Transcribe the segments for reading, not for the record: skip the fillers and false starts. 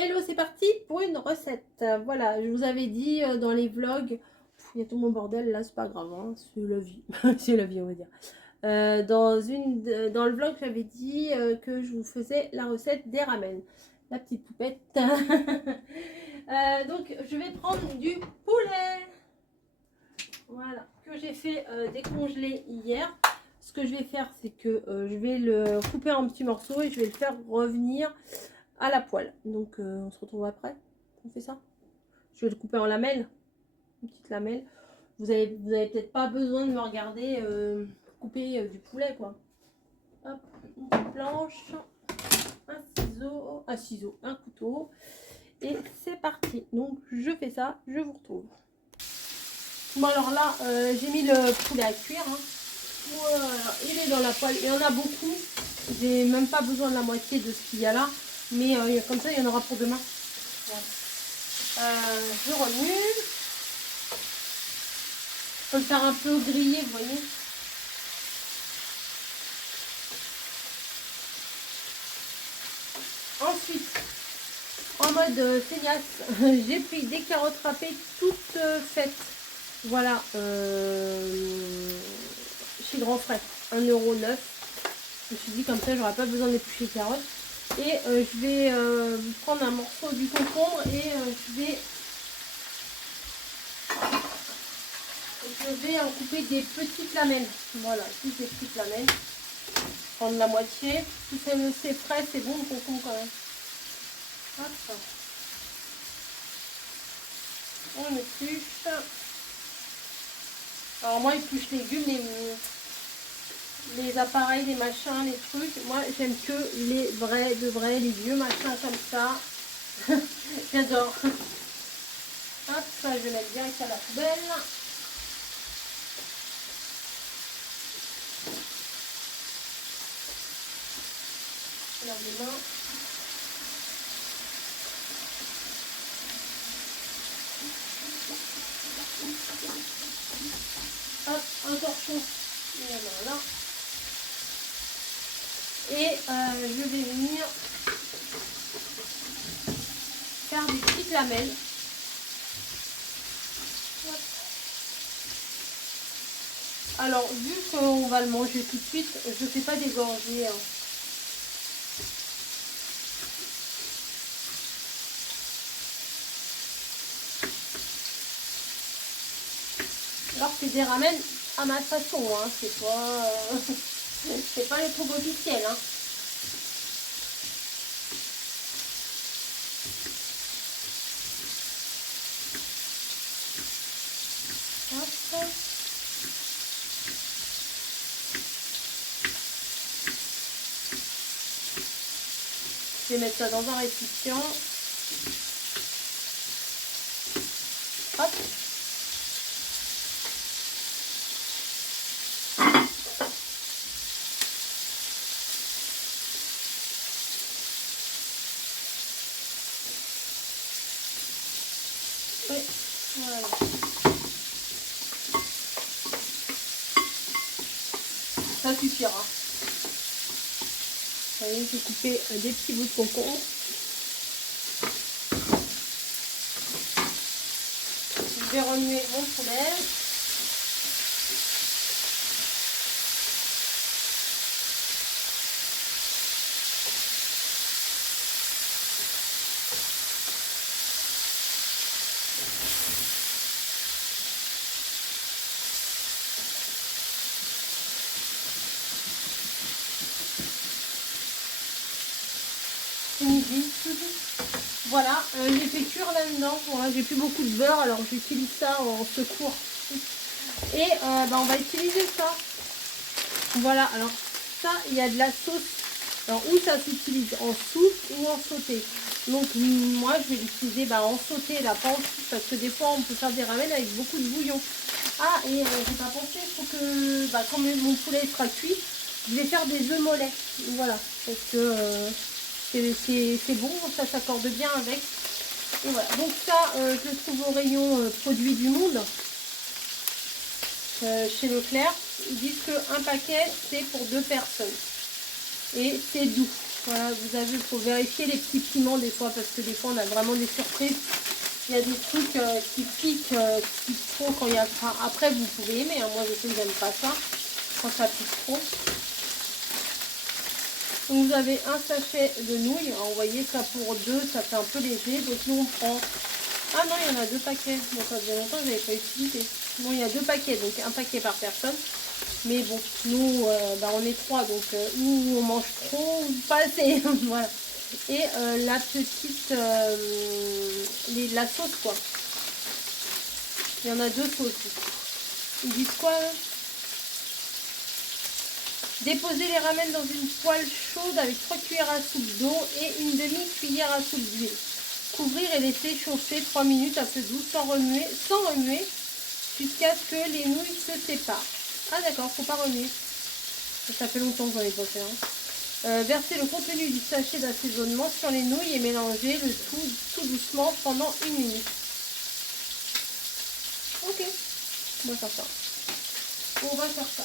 Hello, c'est parti pour une recette. Voilà, je vous avais dit dans les vlogs, il y a tout mon bordel là, c'est pas grave, hein, c'est la vie, c'est la vie on va dire. Dans le vlog, j'avais dit que je vous faisais la recette des ramen. La petite poupette. Donc, je vais prendre du poulet. Voilà, que j'ai fait décongeler hier. Ce que je vais faire, c'est que je vais le couper en petits morceaux et je vais le faire revenir à la poêle. Donc on se retrouve après. On fait ça. Je vais le couper en lamelles, une petite lamelle. Vous avez peut-être pas besoin de me regarder couper du poulet quoi. Hop, une petite planche, un ciseau, un couteau et c'est parti. Donc je fais ça, je vous retrouve. Bon alors là j'ai mis le poulet à cuire. Hein. Voilà, il est dans la poêle. Il y en a beaucoup. J'ai même pas besoin de la moitié de ce qu'il y a là. Mais comme ça, il y en aura pour demain. Voilà. Je remue. Je peux le faire un peu griller, vous voyez. Ensuite, en mode feignasse, j'ai pris des carottes râpées toutes faites. Voilà. Chez Grand Frais. 1,9 €. Je me suis dit comme ça, j'aurai pas besoin d'éplucher les carottes. Et je vais prendre un morceau du concombre et je vais en couper des petites lamelles. Voilà, toutes des petites lamelles. Prendre la moitié. Si c'est frais, c'est bon le concombre quand même. Hop. On épluche. Alors moi, épluche légumes, les appareils, les machins, les trucs. Moi, j'aime que les vrais, les vieux machins comme ça. J'adore. Hop, ça, je vais mettre direct à la poubelle. Lave les mains. Hop, un torchon. Voilà. Et je vais venir faire des petites lamelles. Hop. Alors, vu qu'on va le manger tout de suite, je ne fais pas dégorger. Hein. Alors c'est des ramen à ma façon, hein. C'est pas les trucs officiels. Hein. Hop. Je vais mettre ça dans un récipient. Hop. Oui, voilà. Ça suffira. Vous voyez, j'ai coupé des petits bouts de concombre. Je vais remuer mon poulet. Midi. Voilà, j'ai fait cuire là-dedans. Voilà, j'ai plus beaucoup de beurre, alors j'utilise ça en secours. Et on va utiliser ça. Voilà, alors ça, il y a de la sauce. Alors, où ça s'utilise en soupe ou en sauté. Donc, moi, je vais l'utiliser en sauté, là, pas en soupe, parce que des fois, on peut faire des ramen avec beaucoup de bouillon. Ah, et j'ai pas pensé, il faut que, quand mon poulet sera cuit, je vais faire des œufs mollets. Voilà, parce que c'est bon, ça s'accorde bien avec. Et voilà, donc ça, je le trouve au rayon produits du monde. Chez Leclerc, ils disent qu'un paquet c'est pour 2 personnes et c'est doux. Voilà, vous avez, il faut vérifier les petits piments des fois, parce que des fois on a vraiment des surprises. Il y a des trucs qui piquent, qui font quand il y a ça. Après, vous pouvez aimer, hein. Moi je sais que j'aime pas ça, quand ça pique trop. Donc vous avez un sachet de nouilles. Alors, vous voyez, ça pour deux, ça fait un peu léger. Donc nous on prend... Ah non, il y en a 2 paquets. Bon, ça faisait longtemps que je n'avais pas utilisé. Bon, il y a 2 paquets, donc un paquet par personne. Mais bon, nous, bah, on est 3, donc ou on mange trop, ou pas assez. Voilà. Et la petite, la sauce, quoi. Il y en a 2 sauces. Ils disent quoi là? Déposer les ramen dans une poêle chaude avec 3 cuillères à soupe d'eau et une demi-cuillère à soupe d'huile. Couvrir et laisser chauffer 3 minutes à feu doux sans remuer jusqu'à ce que les nouilles se séparent. Ah d'accord, faut pas remuer. Ça fait longtemps que j'en ai pas fait. Verser le contenu du sachet d'assaisonnement sur les nouilles et mélanger le tout doucement pendant 1 minute. Ok, on va faire ça. On va faire ça.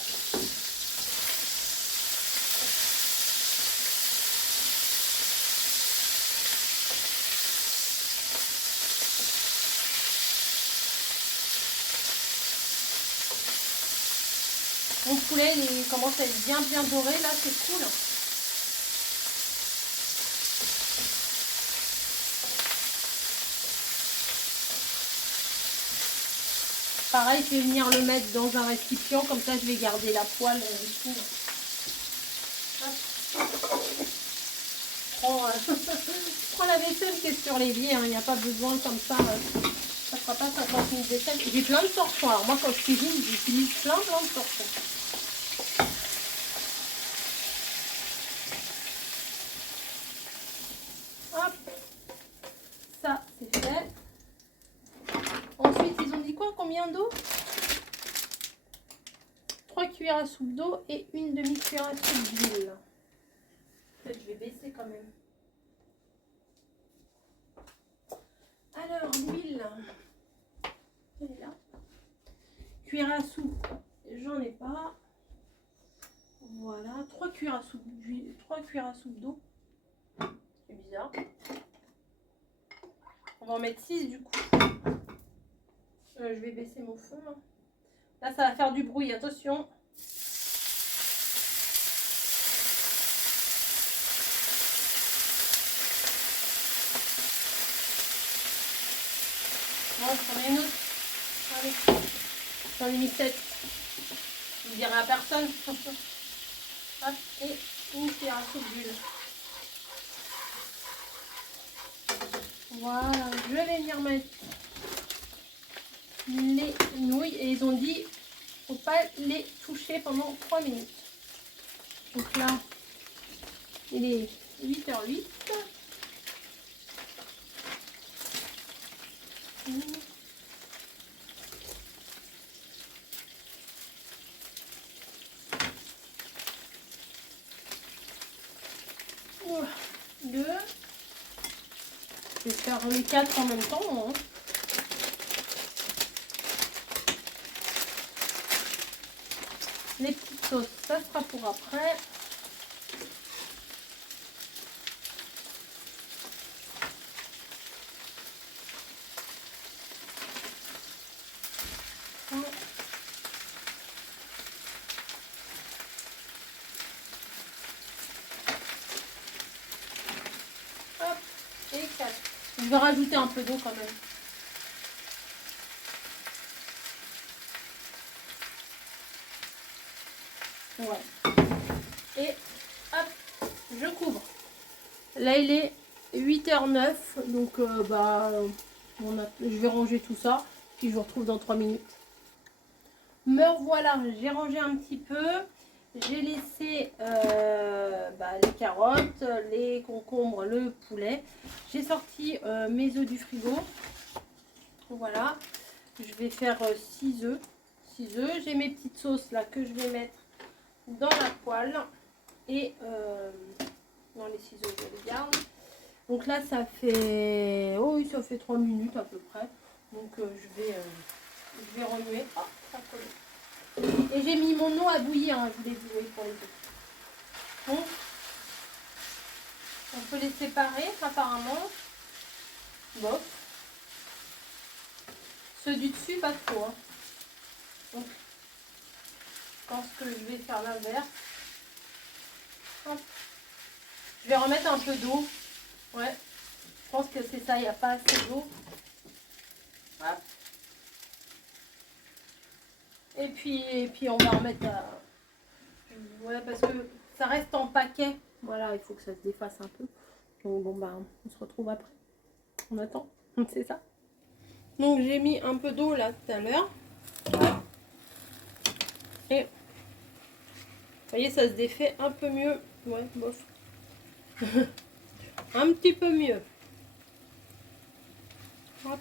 Mon poulet il commence à être bien doré là, c'est cool. Pareil, je vais venir le mettre dans un récipient, comme ça je vais garder la poêle et tout. Je prends la vaisselle qui est sur l'évier, hein. Il n'y a pas besoin comme ça. Ça ne fera pas 50 000 vaisselle. J'ai plein de torchons. Alors moi quand je cuisine, j'utilise plein de torchons. Hop, ça c'est fait. Ensuite, ils ont dit quoi? Combien d'eau? 3 cuillères à soupe d'eau et une demi-cuillère à soupe d'huile. Peut-être je vais baisser quand même. Alors, l'huile, elle est là. Cuillère à soupe, j'en ai pas. Voilà, 3 cuillères à soupe d'huile, 3 cuillères à soupe d'eau. C'est bizarre. On va en mettre 6 du coup. Je vais baisser mon feu. Là, ça va faire du bruit, attention. Bon, j'en ai une autre. Allez, j'en ai mis 7. Je ne dirai à personne. Hop, et une cuillère à soupe d'huile. Voilà, je vais venir mettre les nouilles et ils ont dit faut pas les toucher pendant 3 minutes. Donc là, il est 8h08. Deux. Je vais faire les 4 en même temps. Hein. Les petites sauces, ça sera pour après. Hop, et 4. Je vais rajouter un peu d'eau quand même. Ouais. Et hop, je couvre. Là, il est 8h09. Donc, je vais ranger tout ça. Puis je vous retrouve dans 3 minutes. Me voilà, j'ai rangé un petit peu. J'ai laissé les carottes, les concombres, le poulet. J'ai sorti mes œufs du frigo. Voilà. Je vais faire 6 œufs. 6 œufs. J'ai mes petites sauces là que je vais mettre dans la poêle. Et dans les 6 œufs, je les garde. Donc là, ça fait... Oh oui, ça fait 3 minutes à peu près. Donc je vais remuer. Oh, ça colle. Et j'ai mis mon eau à bouillir, hein, je vous l'ai dit, oui, pour les œufs. Bon. On peut les séparer apparemment. Bon. Ceux du dessus, pas trop. Hein. Donc, je pense que je vais faire l'inverse. Je vais remettre un peu d'eau. Ouais. Je pense que c'est ça, il n'y a pas assez d'eau. Hop. Et puis on va remettre ouais, parce que ça reste en paquet. Voilà, il faut que ça se défasse un peu. Donc bon, bah, on se retrouve après. On attend. C'est ça. Donc j'ai mis un peu d'eau là tout à l'heure. Et vous voyez, ça se défait un peu mieux. Ouais, bof. Un petit peu mieux. Hop.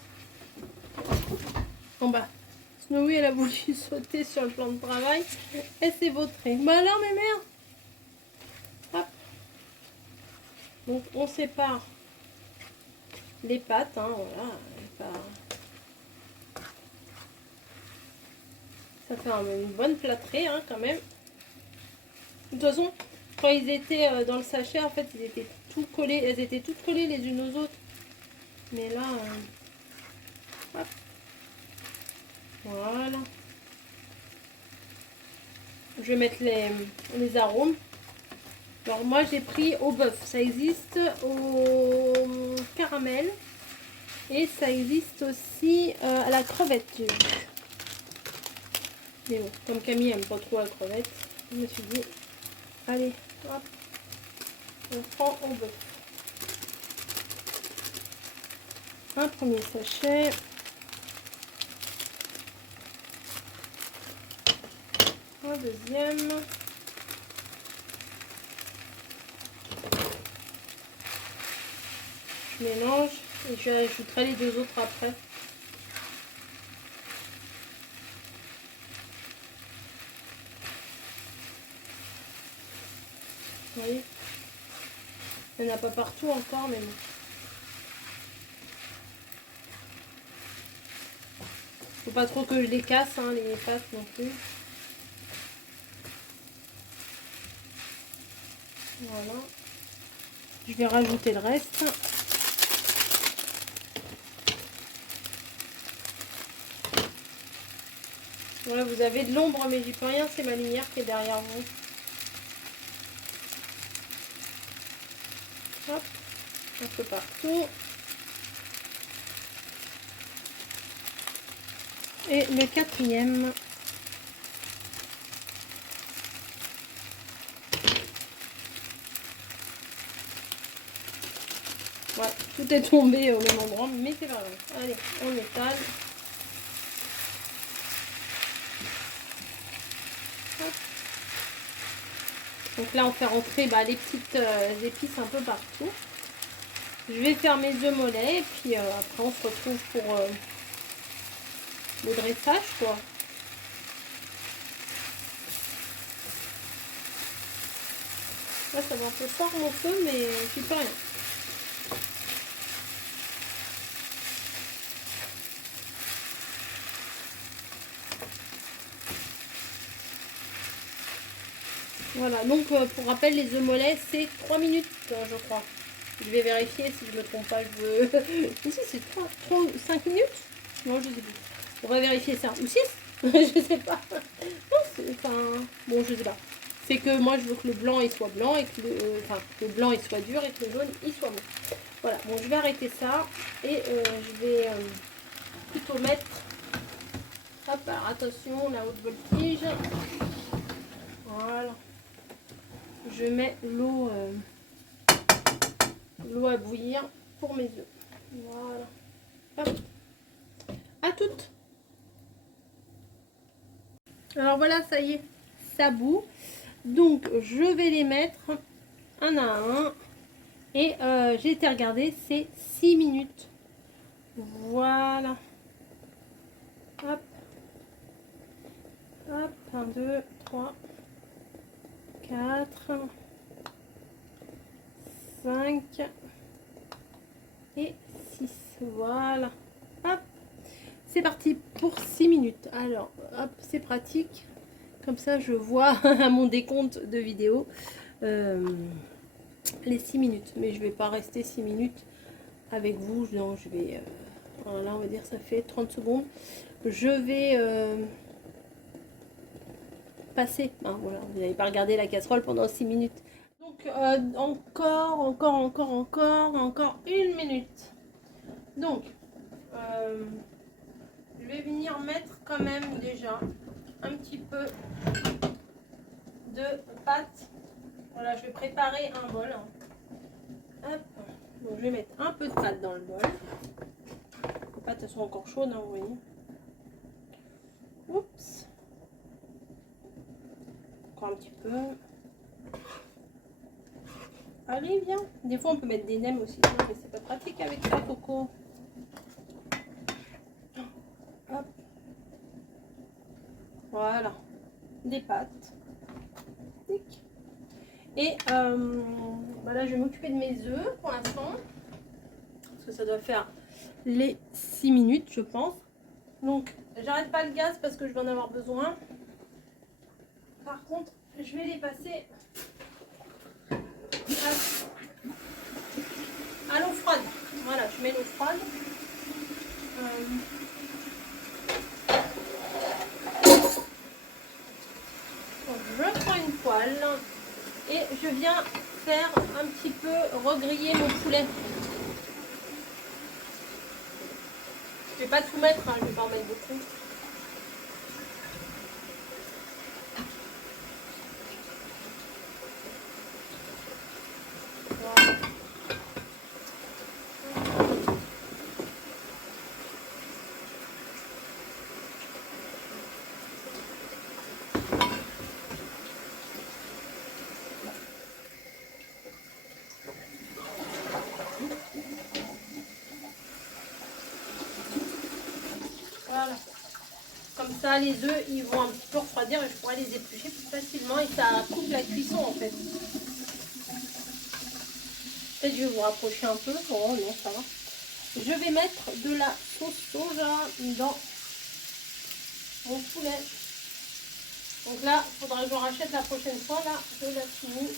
Bon bah, Snowy, elle a voulu sauter sur le plan de travail. Et c'est vautré. Bah alors, mes mères. Hop. Donc on sépare les pâtes. Hein, voilà. Ça fait une bonne plâtrée hein, quand même. De toute façon, quand ils étaient dans le sachet, en fait, ils étaient tout collés. Elles étaient toutes collées les unes aux autres. Mais là, hop. Voilà. Je vais mettre les arômes. Alors moi, j'ai pris au bœuf. Ça existe au caramel. Et ça existe aussi à la crevette. Mais bon, comme Camille aime pas trop la crevette, je me suis dit, allez, hop, on prend au bœuf. Un premier sachet. Un deuxième. Je mélange et je rajouterai les deux autres après. Vous voyez, il n'y en a pas partout encore, mais bon. Faut pas trop que je les casse, hein, les pâtes non plus. Voilà. Je vais rajouter le reste. Voilà, vous avez de l'ombre, mais j'y peux rien, c'est ma lumière qui est derrière vous. Hop, un peu partout. Et le quatrième. Ouais, tout est tombé au même endroit, mais c'est pas grave. Allez, on étale. Hop. Donc là, on fait rentrer les petites épices un peu partout. Je vais faire mes œufs mollets et puis après, on se retrouve pour le dressage, quoi. Là, ça va un peu fort mon feu, mais je suis pas rien. Voilà, donc pour rappel, les œufs mollets, c'est 3 minutes, je crois. Je vais vérifier si je me trompe pas. Je veux... Ici, c'est 5 minutes. Non, je sais plus. On va vérifier ça. Ou 6. Je sais pas. Non, enfin, bon, je sais pas. C'est que moi, je veux que le blanc, il soit blanc et que le blanc, il soit dur et que le jaune, il soit mou. Voilà, bon, je vais arrêter ça. Et je vais plutôt mettre... Hop, alors attention, la haute voltige. Voilà. Je mets l'eau à bouillir pour mes œufs. Voilà. Hop. À toutes. Alors voilà, ça y est, ça bout. Donc je vais les mettre un à un. Et j'ai été regarder, c'est 6 minutes. Voilà. Hop. Hop. 1, 2, 3, 4, 5 et 6. Voilà. Hop. C'est parti pour 6 minutes. Alors, hop, c'est pratique. Comme ça, je vois à mon décompte de vidéo. les 6 minutes. Mais je vais pas rester 6 minutes avec vous. Non, je vais... voilà, on va dire ça fait 30 secondes. Je vais passer. Hein, voilà, vous n'avez pas regardé la casserole pendant 6 minutes. Donc encore 1 minute. Donc, je vais venir mettre quand même déjà un petit peu de pâte. Voilà, je vais préparer un bol. Hop. Donc, je vais mettre un peu de pâte dans le bol. Les pâtes, elles sont encore chaudes, hein, vous voyez. Oups. Encore un petit peu. Allez, viens. Des fois, on peut mettre des nems aussi, mais c'est pas pratique avec ça, Coco. Hop. Voilà. Des pâtes. Et voilà, je vais m'occuper de mes œufs pour l'instant. Parce que ça doit faire les 6 minutes, je pense. Donc, j'arrête pas le gaz parce que je vais en avoir besoin. Par contre, je vais les passer à l'eau froide. Voilà, je mets l'eau froide. Donc, je prends une poêle et je viens faire un petit peu regriller mon poulet. Je vais pas tout mettre, hein, je vais pas en mettre beaucoup. Voilà. Voilà. Comme ça, les œufs, ils vont un petit peu refroidir et je pourrai les éplucher plus facilement et ça coupe la cuisson en fait. Peut-être je vais vous rapprocher un peu. Oh non, ça va. Je vais mettre de la sauce soja dans mon poulet. Donc là, il faudra que je rachète la prochaine fois. Là, je la finis.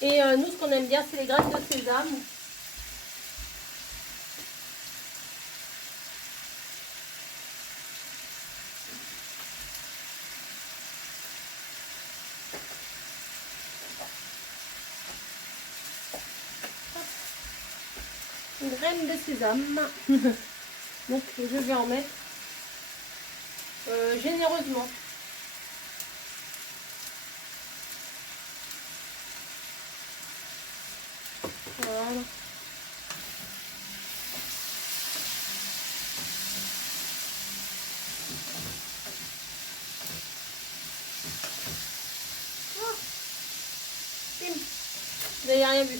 Et nous, ce qu'on aime bien, c'est les graines de sésame. Une graine de sésame. Donc, je vais en mettre généreusement. Voilà. Ah, vous n'avez rien vu.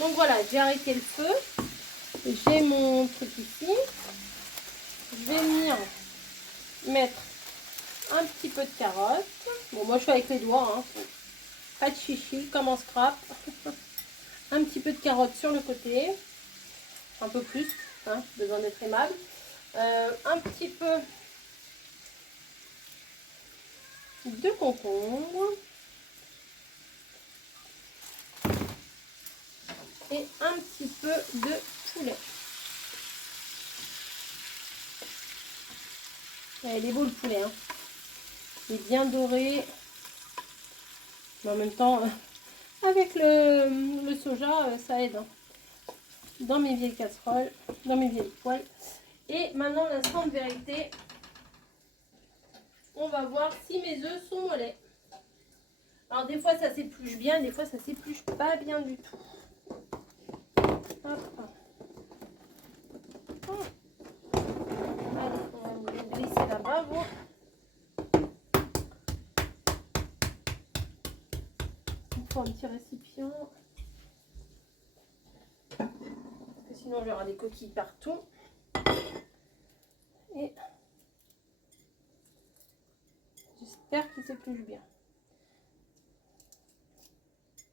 Donc voilà, j'ai arrêté le feu. J'ai mon truc ici. Je vais venir mettre un petit peu de carotte. Bon, moi je fais avec les doigts, hein. Pas de chichi, comme en scrap. Un petit peu de carotte sur le côté. Un peu plus, hein, besoin d'être aimable. Un petit peu de concombre. Et un petit peu de poulet. Il est beau le poulet, hein. Il est bien doré. Mais en même temps, avec le soja, ça aide. Hein. Dans mes vieilles casseroles, dans mes vieilles poêles. Et maintenant, l'instant de vérité. On va voir si mes œufs sont mollets. Alors des fois ça s'épluche bien, des fois ça s'épluche pas bien du tout. Hop. Allez, on va vous les glisser là-bas, vous. Il faut un petit récipient. Parce que sinon il y aura des coquilles partout. Et j'espère qu'il s'épluche bien.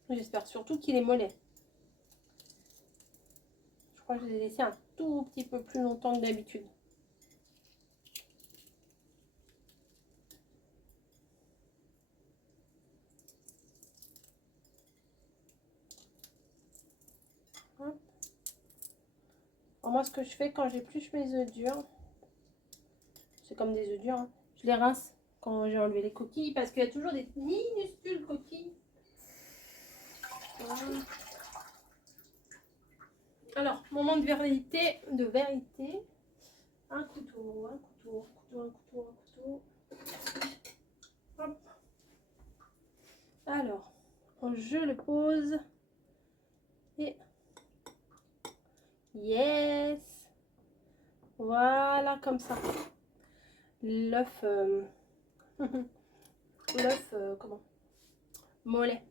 J'espère surtout qu'il est mollet. Je crois que je les ai laissés un tout petit peu plus longtemps que d'habitude. Alors moi, ce que je fais quand j'épluche mes œufs durs, c'est comme des œufs durs, hein, je les rince quand j'ai enlevé les coquilles parce qu'il y a toujours des minuscules coquilles. Voilà. Alors, moment de vérité, un couteau, un couteau, un couteau, un couteau. Hop. Alors, je le pose et yes, voilà comme ça. L'œuf, l'œuf, comment? Mollet.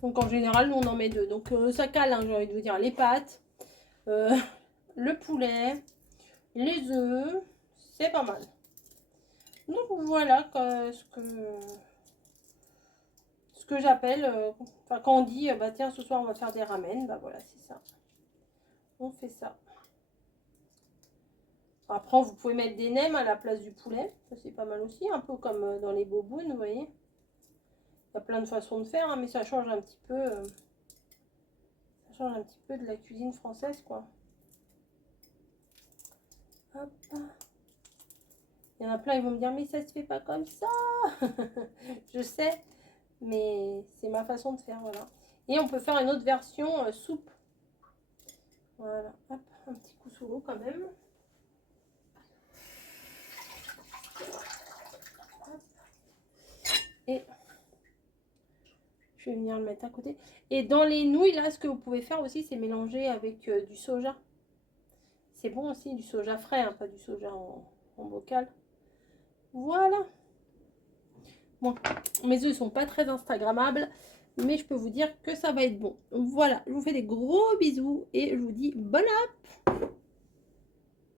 Donc en général, nous on en met deux. Donc ça cale, hein, j'ai envie de vous dire, les pâtes, le poulet, les œufs, c'est pas mal. Donc voilà ce que j'appelle, enfin quand on dit, bah tiens ce soir on va faire des ramen, bah voilà c'est ça. On fait ça. Après vous pouvez mettre des nems à la place du poulet, ça c'est pas mal aussi, un peu comme dans les bobounes, vous voyez. Il y a plein de façons de faire, hein, mais ça change un petit peu. Ça change un petit peu de la cuisine française, quoi. Hop. Il y en a plein, ils vont me dire, mais ça se fait pas comme ça. Je sais, mais c'est ma façon de faire, voilà. Et on peut faire une autre version soupe. Voilà, hop, un petit coup sous l'eau quand même. Hop. Et je vais venir le mettre à côté. Et dans les nouilles, là, ce que vous pouvez faire aussi, c'est mélanger avec du soja. C'est bon aussi, du soja frais, hein, pas du soja en bocal. Voilà. Bon, mes œufs sont pas très instagrammables, mais je peux vous dire que ça va être bon. Voilà, je vous fais des gros bisous et je vous dis bonne app.